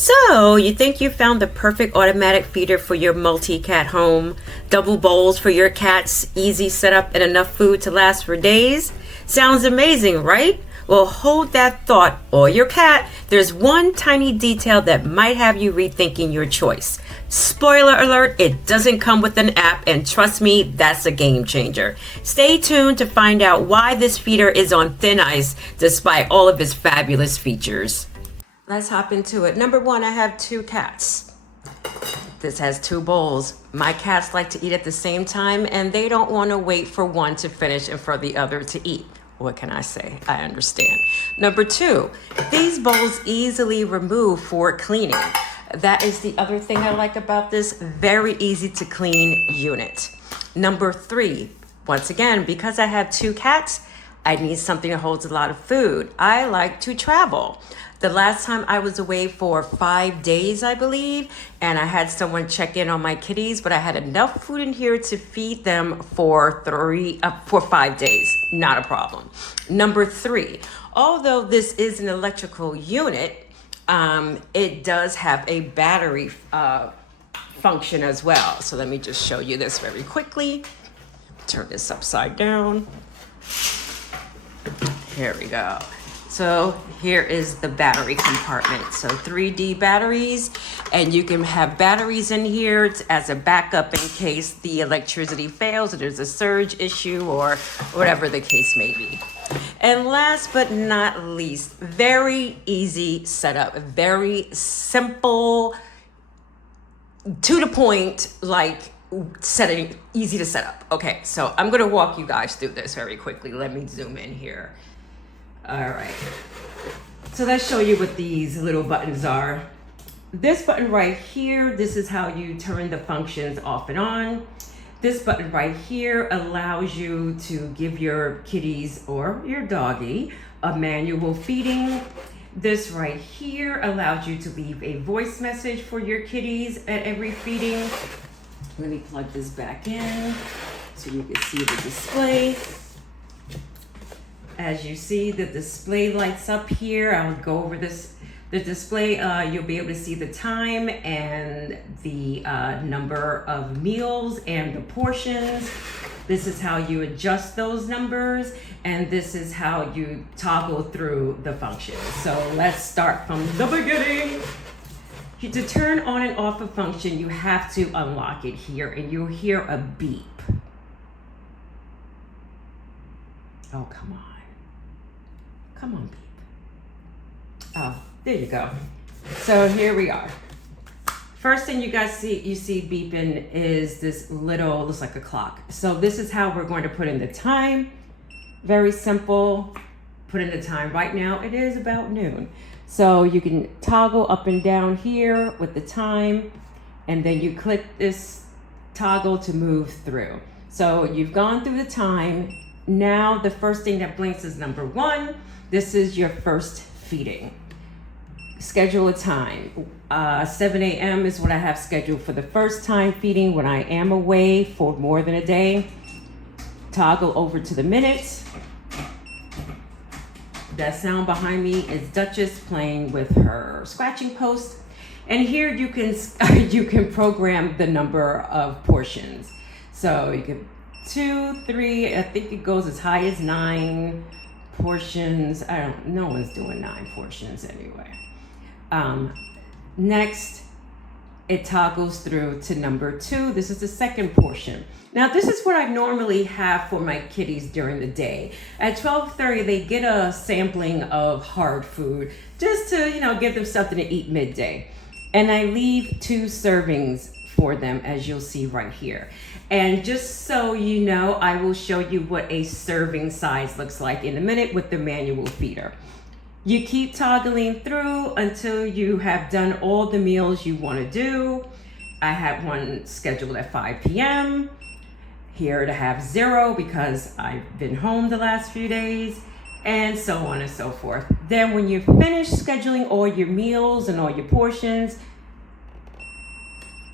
So, you think you found the perfect automatic feeder for your multi-cat home? Double bowls for your cats, easy setup, and enough food to last for days? Sounds amazing, right? Well, hold that thought, or your cat. There's one tiny detail that might have you rethinking your choice. Spoiler alert, it doesn't come with an app, and trust me, that's a game changer. Stay tuned to find out why this feeder is on thin ice despite all of its fabulous features. Let's hop into it. Number one, I have two cats. This has two bowls. My cats like to eat at the same time, and they don't want to wait for one to finish and for the other to eat. What can I say? I understand. Number two, these bowls easily remove for cleaning. That is the other thing I like about this very easy to clean unit. Number three, once again, because I have two cats, I need something that holds a lot of food. I like to travel. The last time I was away for 5 days, I believe, and I had someone check in on my kitties, but I had enough food in here to feed them for 5 days. Not a problem. Number three, although this is an electrical unit, it does have a battery function as well. So let me just show you this very quickly. Turn this upside down. Here we go. So here is the battery compartment. So 3D batteries, and you can have batteries in here as a backup in case the electricity fails or there's a surge issue or whatever the case may be. And last but not least, very easy setup, very simple, to the point, like setting, easy to set up. Okay, so I'm gonna walk you guys through this very quickly. Let me zoom in here. All right, so let's show you what these little buttons are. This button right here, this is how you turn the functions off and on. This button right here allows you to give your kitties or your doggy a manual feeding. This right here allows you to leave a voice message for your kitties at every feeding. Let me plug this back in so you can see the display. As you see, the display lights up here. I'll go over this. The display, you'll be able to see the time and the number of meals and the portions. This is how you adjust those numbers, and this is how you toggle through the functions. So let's start from the beginning. To turn on and off a function, you have to unlock it here, and you'll hear a beep. Oh, come on. Come on, beep. Oh, there you go. So here we are. First thing you guys see, beeping is this little, looks like a clock. So this is how we're going to put in the time. Very simple. Put in the time. Right now it is about noon. So you can toggle up and down here with the time, and then you click this toggle to move through. So you've gone through the time. Now the first thing that blinks is number one. This is your first feeding. Schedule a time. 7 a.m. is what I have scheduled for the first time feeding when I am away for more than a day. Toggle over to the minutes. That sound behind me is Duchess playing with her scratching post. And here you can program the number of portions. So you can 2, 3, I think it goes as high as 9 portions. No one's doing 9 portions anyway. Next, it toggles through to number 2. This is the second portion. Now, this is what I normally have for my kitties during the day. At 12:30, they get a sampling of hard food just to, give them something to eat midday. And I leave 2 servings for them, as you'll see right here. And just so you know, I will show you what a serving size looks like in a minute with the manual feeder. You keep toggling through until you have done all the meals you want to do. I have one scheduled at 5 p.m. Here to have 0 because I've been home the last few days, and so on and so forth. Then when you finish scheduling all your meals and all your portions,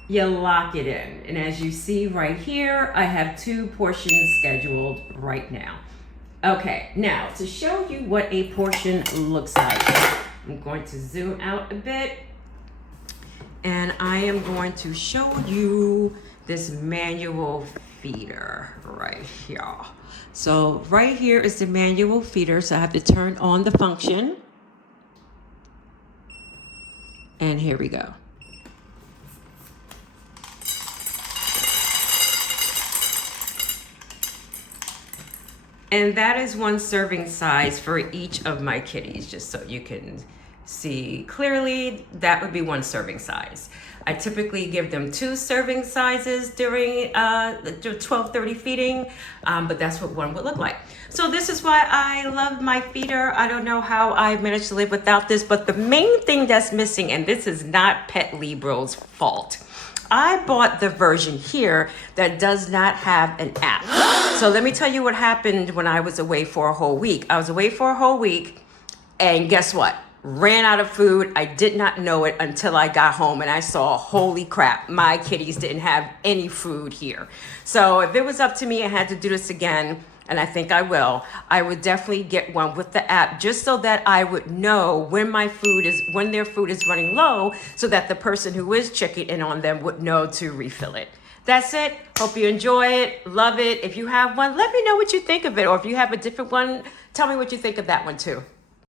you lock it in. And as you see right here, I have 2 portions scheduled right now. Okay, now to show you what a portion looks like, I'm going to zoom out a bit. and I am going to show you this manual feeder right here. So right here is the manual feeder, so I have to turn on the function. And here we go. And that is one serving size for each of my kitties, just so you can see clearly. That would be one serving size. I typically give them 2 serving sizes during the 12:30 feeding, but that's what one would look like. So this is why I love my feeder. I don't know how I managed to live without this, but the main thing that's missing, and this is not Petlibro's fault, I bought the version here that does not have an app. So let me tell you what happened when I was away for a whole week. I was away for a whole week, and guess what? Ran out of food. I did not know it until I got home and I saw, holy crap, my kitties didn't have any food here. So if it was up to me, I had to do this again, and I think I will. I would definitely get one with the app, just so that I would know when their food is running low, so that the person who is checking in on them would know to refill it. That's it. Hope you enjoy it. Love it. If you have one, let me know what you think of it. Or if you have a different one, tell me what you think of that one too.